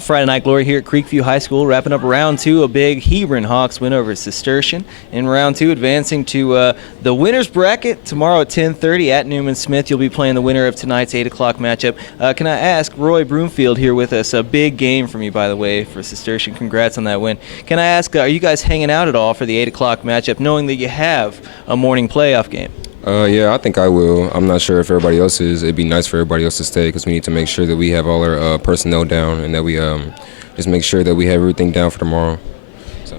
Friday Night Glory here at Creekview High School, wrapping up round two. A big Hebron Hawks win over Cistercian. In round two, advancing to the winner's bracket tomorrow at 10:30 at Newman Smith. You'll be playing the winner of tonight's 8 o'clock matchup. Can I ask, Roy Broomfield here with us, a big game from you, by the way, for Cistercian. Congrats on that win. Can I ask, are you guys hanging out at all for the 8 o'clock matchup, knowing that you have a morning playoff game? Yeah, I think I will. I'm not sure if everybody else is. It'd be nice for everybody else to stay because we need to make sure that we have all our personnel down and that we just make sure that we have everything down for tomorrow. So.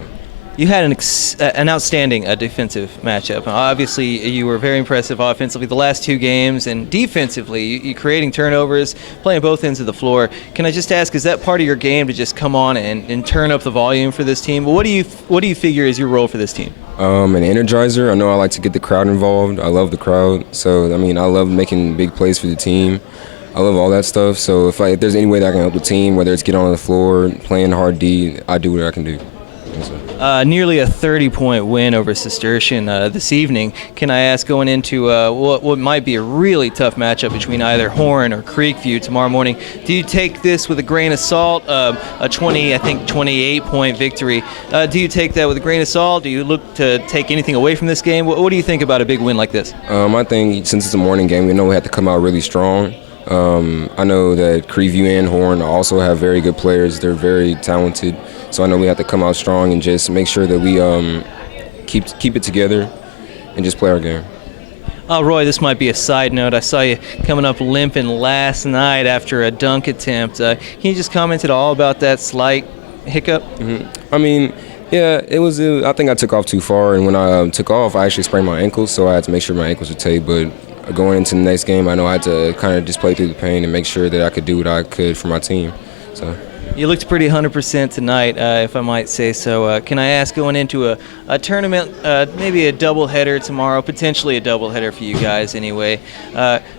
You had an outstanding defensive matchup. Obviously, you were very impressive offensively the last two games, and defensively, you creating turnovers, playing both ends of the floor. Can I just ask, is that part of your game to just come on and turn up the volume for this team? What do you figure is your role for this team? An energizer. I know I like to get the crowd involved. I love the crowd. So, I love making big plays for the team. I love all that stuff. So if there's any way that I can help the team, whether it's getting on the floor, playing hard D, I do what I can do. Nearly a 30-point win over Cistercian this evening. Can I ask, going into what might be a really tough matchup between either Horn or Creekview tomorrow morning, do you take this with a grain of salt? A 28-point victory. Do you take that with a grain of salt? Do you look to take anything away from this game? What do you think about a big win like this? I think since it's a morning game, we know we have to come out really strong. I know that Creekview and Horn also have very good players. They're very talented. So I know we have to come out strong and just make sure that we keep it together and just play our game. Roy, this might be a side note. I saw you coming up limping last night after a dunk attempt. Can you just comment at all about that slight hiccup? Mm-hmm. Yeah, it was. I think I took off too far, and when I took off, I actually sprained my ankles, so I had to make sure my ankles were taped. But going into the next game, I know I had to kind of just play through the pain and make sure that I could do what I could for my team. So. You looked pretty 100% tonight, if I might say so. Can I ask, going into a tournament, maybe a doubleheader tomorrow, potentially a doubleheader for you guys anyway,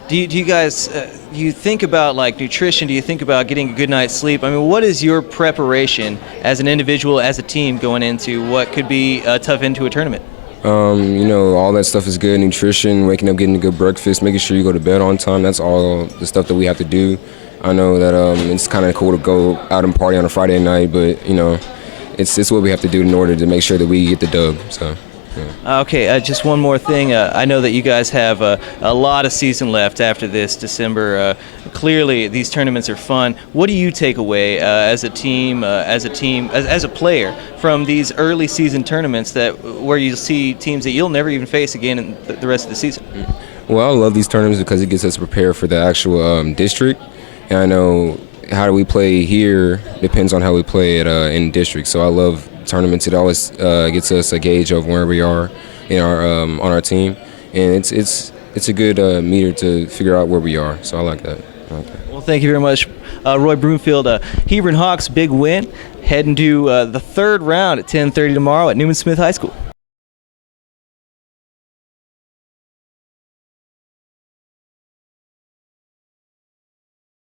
do you guys you think about like nutrition? Do you think about getting a good night's sleep? What is your preparation as an individual, as a team, going into what could be a tough end to a tournament? All that stuff is good. Nutrition, waking up, getting a good breakfast, making sure you go to bed on time. That's all the stuff that we have to do. I know that it's kind of cool to go out and party on a Friday night, but, it's what we have to do in order to make sure that we get the dub. So. Yeah. Okay, just one more thing. I know that you guys have a lot of season left after this December. Clearly, these tournaments are fun. What do you take away as a team, as a player, from these early season tournaments where you see teams that you'll never even face again in the rest of the season? Well, I love these tournaments because it gets us prepared for the actual district. And I know how we play here depends on how we play it in district. So I love tournaments. It always gets us a gauge of where we are in our on our team, and it's a good meter to figure out where we are. So I like that. Well, thank you very much, Roy Broomfield. Hebron Hawks, big win, heading to the third round at 10:30 tomorrow at Newman Smith High School.